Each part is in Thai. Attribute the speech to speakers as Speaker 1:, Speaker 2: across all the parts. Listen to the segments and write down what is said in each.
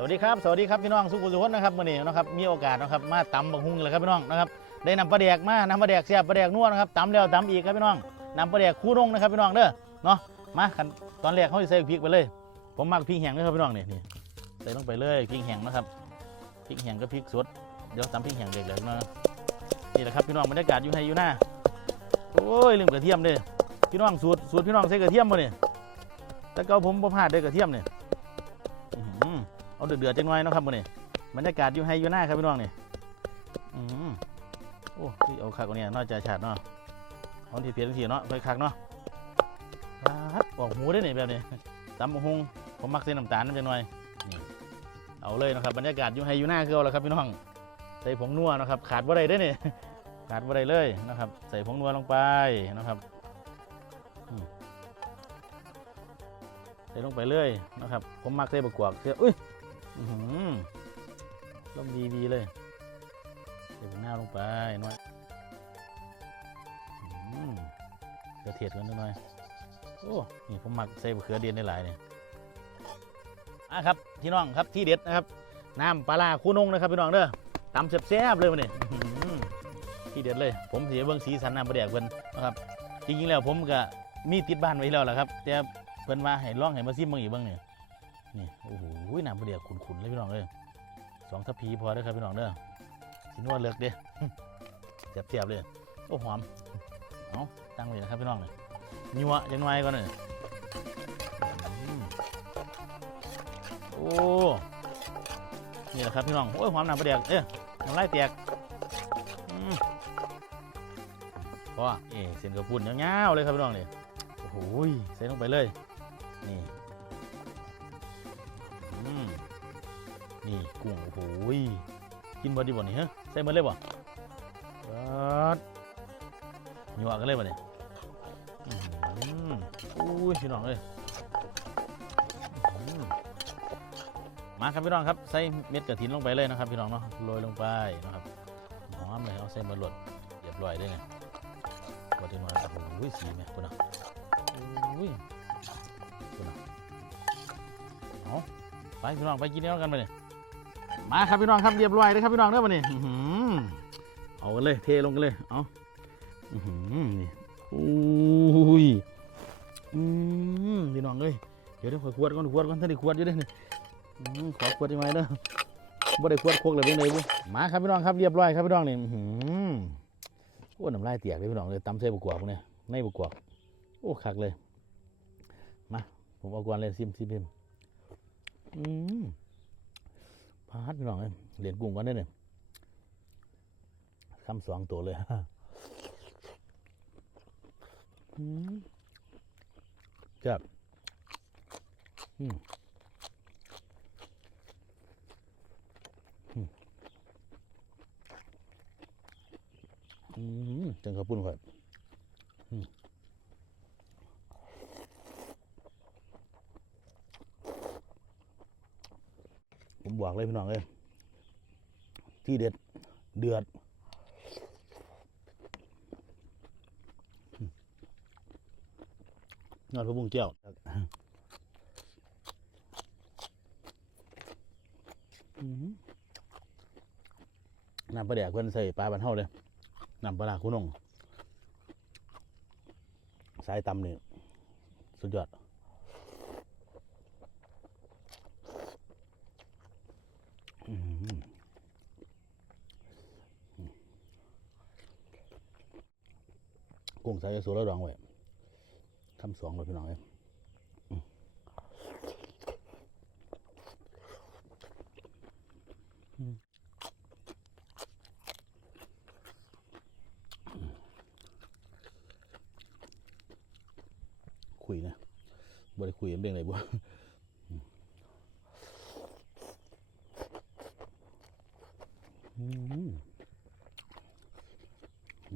Speaker 1: สวัสดีครับ สวัสดีครับพี่น้องสุขุสุขนะครับมื่อนี้นะครับมีโอกาสนะครับมาตำบักฮุงเลยครับพี่น้องนะครับได้นำปลาแดกมานำปลาแดกเสียบปลาแดกนวดนะครับตำแล้วตำอีกครับพี่น้องนำปลาแดกคู่นงนะครับพี่น้องเด้อเนาะมาขั้นตอนแรกเขาจะใส่พริกไปเลย ผมมักพริกแห้งเลยครับพี่น้องนี่นี่ใส่ลงไปเลยพริกแห้งนะครับพริกแห้งกับพริกสดเดี๋ยวตำพริกแห้งเด็กเลยมานี่แหละครับพี่น้องบรรยากาศอยู่ในอยู่หน้าโอ้ยลืมกระเทียมเลยพี่น้องสูตรสูตรพี่น้องใส่กระเทียมมาเนี่ยแต่เก่าผมบ่พลาดเลยกระเทียมเนี่ย เอาเดือดๆจังหน่อยเนาะครับมื้อนี้บรรยากาศอยู่ให้อยู่หน้าครับพี่น้องนี่อืมโอ้ที่เอาคักกว่านี้นอกจากชาติเนาะเอาที่เพียนที่เนาะไปคักเนาะครับออกหมูได้เนี่ยแบบนี้ตำบักฮุงผมมักใส่น้ำตาลนิดจังหน่อยเอาเลยนะครับบรรยากาศอยู่ให้อยู่หน้าคือเอาละครับพี่น้องใส่ผงนัวนะครับ ขาดบ่ได้เด้อนี่ยขาดบ่ได้เลยนะครับ ใส่ผงนัวลงไปนะครับใส่ลงไปเลยนะครับ ผมมักใส่บะกวกเสียอุ้ย อื้อหือลมดีดีเลยเดี๋ยวหน้าลงไปหน่อยเกลือเทียดกันหน่อย โอ้ นี่ผมหมักใส่บะเขือเดียนได้หลายเนี่ยอะครับพี่น้องครับที่เด็ดนะครับ น้ำปลาร้าคู่นงนะครับพี่น้องเด้อตำแซ่บๆเลยมันนี้ที่เด็ดเลย ผมเสียเบิ้องสีสันน้ำปลาแดกเพิ่นนะครับ จริงๆแล้วผมก็มีติดบ้านไว้แล้วแหละครับ แต่เพิ่นว่าให้ลองให้มาซิมเบิ่งอีกเบิ่งเนี่ย นี่โอ้โหน้ำปลาเดียกขุนๆเลยพี่น้องเลยสองทัพพีพอเด้ครับพี่น้องเด้อสินวดเลือกเด้เสียบเสียบๆเลยโอ้หอมเอาตั้งไว้นะครับพี่น้องเลยยัวยังไงก่อนเลยอืมโอ้นี่แหละครับพี่น้องโอ้ยหอมน้ำปลาเดียกเอ้ยน้ำลายแตกอืมพอเอ๋เส้นกระปุ่นยาวๆเลยครับพี่น้องเลยโอ้โหใส่ลงไปเลย กุ้งโอ้ยกินบ่ดีบ่นี่ฮะใส่หมดเลยบ่ปัดหยวกกันเลยบ่เนี่ยอื้อหืออุ้ยพี่น้องเอ้ยมาครับพี่น้องครับใส่เม็ดกระถินลงไปเลยนะครับพี่น้องเนาะโรยลงไปนะครับหอมเลยเอาใส่มาหลดเรียบร้อยเลยไงบดทีมาโอ้โหสีแม่คุณนะอุ้ยคุณนะเอาไปพี่น้องไปกินแล้วกันไปเนี่ย มาครับพี่น้องครับเรียบร้อยเลยครับพี่น้องเด้อมาเนี่ยเอากันเลยเทลงกันเลยเอาอื้อหือนี่อุ้ยอืมพี่น้องเอ้ยเดี๋ยวเดี๋ยวขอขวดก่อนขวดก่อนถ้าได้ขวดอยู่ด้อนี่ขอขวดยังไงเด้อบ่ได้ขวดโคกเลยเป็นไงบุมาครับพี่น้องครับเรียบร้อยครับพี่น้องนี่อื้อหือโอ้น้ำลายเตียกเลยพี่น้องเลยตำใส่บกกวากพวกเนี่ยในบกกวากโอ้คักเลยมาผมเอากวนเลยซิมซิมซิมอืม พาดพี่น้องเลยเหรียญกุ้งก่อนได้เนี่ยคำสองตัวเลยอืมจับอืมอืมอืมจังกระปุ่นข่อยอืม ผมบอก เลยพี่น้องเลยที่เด็ดเดือดยอดพระบุ้งเจ้าน้ำปลาแดกเพิ่นใส่ปลาบันเท่าเลยน้ำปลาร้าคุณนงสายตำนี่สุดยอด อื้อหือ กุ้งใส่สูแล้วดองไว้คำสองเลยพี่น้องเอ้ยคุยนะบ่ได้คุยกันเป็นไรบ่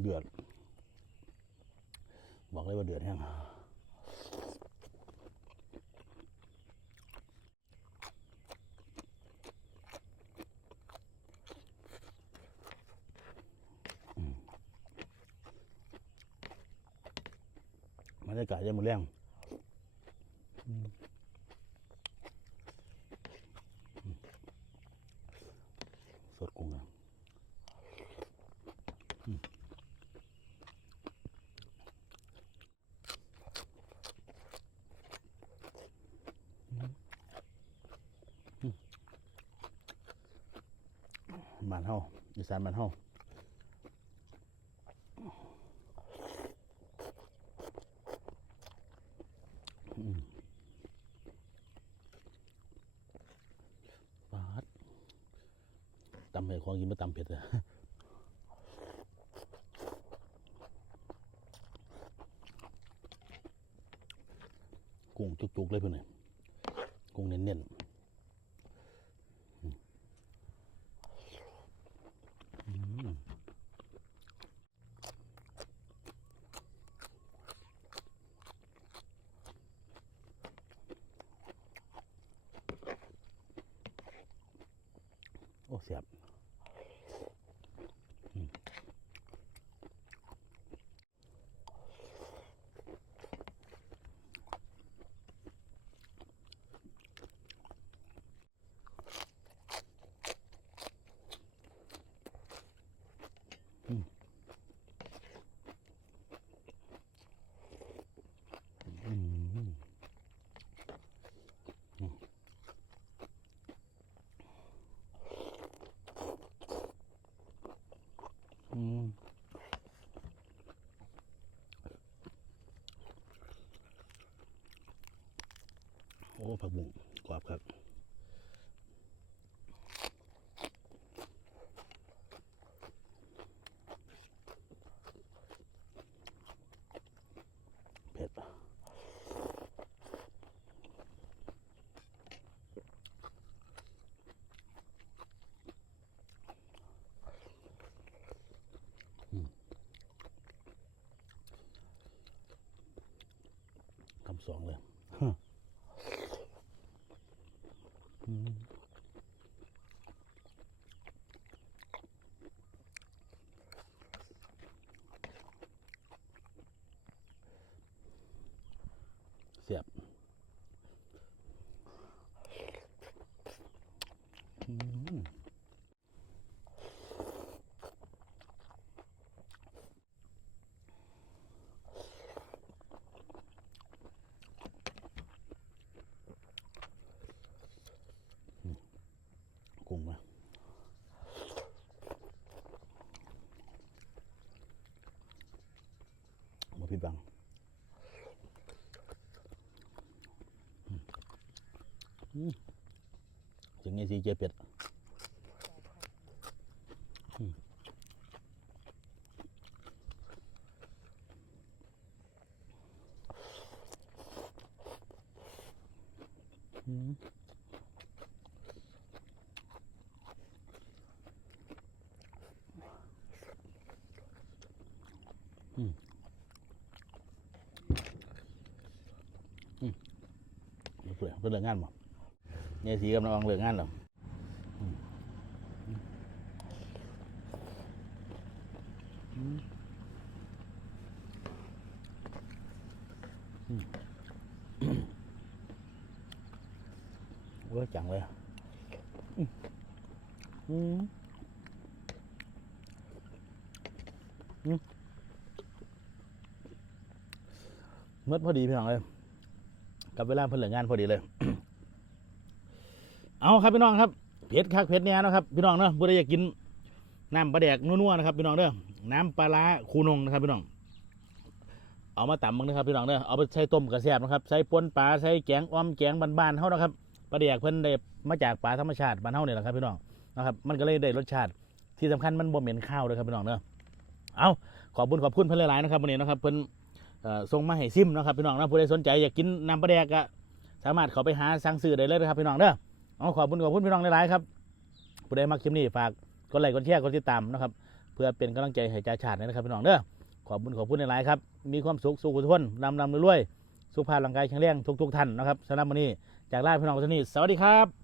Speaker 1: เดือด บอกเลยว่าเดือดแห้งบรรยากาศยังมือแรงอืมอืม บ้านเฮาอีสานบ้านเฮาอืมปาดตำเผ็ดของกินมาตำเผ็ดเลยกุ้งจุกๆเลยเพื่อนน่ะกุ้งเน้นๆอืมอืมโอ้เสียบอืมอืมอืมอืมโอ้ผักบุ้งกรอบครับเผ็ดคำสองเลยฮะอืมเสียบอืมกุ้งมามาพิดบัง ถึงไงสีเจี๊ยบเป็ดอืมอืมอืมอืมเพื่อเพื่อเรื่องงานมั้ เนี่ยสีกำลังเลิกงานแล้วอืมอืมอืมโอ้ยจังเลยอืมเมื่อพอดีพี่น้องเลยกับเวลาเพิ่นเลิกงานพอดีเลย เอาครับพี่น้องครับเผ็ดคักเผ็ดเนี่ยนะครับพี่น้องเนาะผู้ใดอยากกินน้ำปลาแดกนัวๆนะครับพี่น้องเด้อน้ำปลาร้าคูนงนะครับพี่น้อง เอามาตำมึงนะครับพี่น้องเด้อเอาไปใช้ต้มกระแซบนะครับใช้ปนปลาใช้แกงอ้อมแกงบ้านๆเฮานะครับปลาแดกเพิ่นได้มาจากปลาธรรมชาติบ้านเฮาเนี่ยแหละครับพี่น้องนะครับมันก็เลยได้รสชาติที่สำคัญมันบ่เหม็นข้าวเลยครับพี่น้องเด้อเอาขอบคุญขอบคุณเพิ่นหลายๆนะครับวันนี้นะครับเพิ่นส่งมาให้ซิมนะครับพี่น้องนะผู้ใดสนใจอยากกินน้ำปลาแดกก็สามารถเขาไปหาสั่งซื้อได้เลยนะครับพี่น้องเด้อ เอาขอบคุณขอบคุณพี่น้องหลายๆครับผู้ใดมาคลิปนี้ฝากกดไลค์กดแชร์กดติดตามนะครับ เพื่อเป็นกำลังใจให้จ่าชาตินะครับพี่น้องเด้อขอบคุณขอบคุณหลายๆครับมีความสุขสุขทุนนรำรำรวยสุขภาพร่างกายแข็งแรงทุกๆท่านนะครับสำหรับวันนี้จากลาพี่น้องท่านนี้สวัสดีครับ